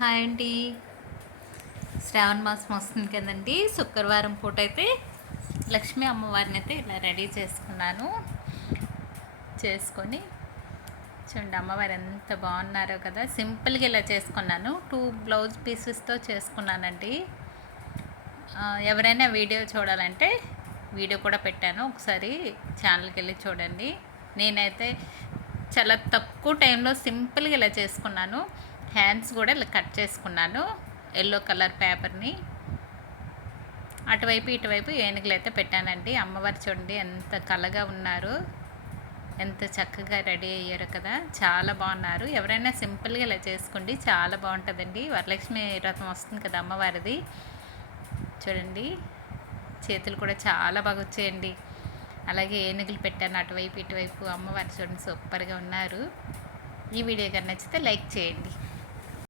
Hi అండి. శ్రావణ మాసం వస్తుంది కదండి. శుక్రవారం పూట అయితే లక్ష్మీ అమ్మవారిని అయితే ఇలా రెడీ చేసుకొని చూడండి అమ్మవారు ఎంత బాగున్నారో కదా. సింపుల్గా ఇలా చేసుకున్నాను. 2 బ్లౌజ్ పీసెస్తో చేసుకున్నానండి. ఎవరైనా వీడియో చూడాలంటే వీడియో కూడా పెట్టాను, ఒకసారి ఛానల్కి వెళ్ళి చూడండి. నేనైతే చాలా తక్కువ టైంలో సింపుల్గా ఇలా చేసుకున్నాను. హ్యాండ్స్ కూడా ఇలా కట్ చేసుకున్నాను. ఎల్లో కలర్ పేపర్ని అటువైపు ఇటువైపు ఏనుగులు అయితే పెట్టానండి. అమ్మవారు చూడండి ఎంత కళగా ఉన్నారు, ఎంత చక్కగా రెడీ అయ్యారు కదా. చాలా బాగున్నారు. ఎవరైనా సింపుల్గా ఇలా చేసుకోండి, చాలా బాగుంటుందండి. వరలక్ష్మి వ్రతం వస్తుంది కదా అమ్మవారిది. చూడండి చేతులు కూడా చాలా బాగా వచ్చాయండి. అలాగే ఏనుగులు పెట్టాను అటువైపు ఇటువైపు. అమ్మవారు చూడండి సూపర్గా ఉన్నారు. ఈ వీడియో కనుక నచ్చితే లైక్ చేయండి.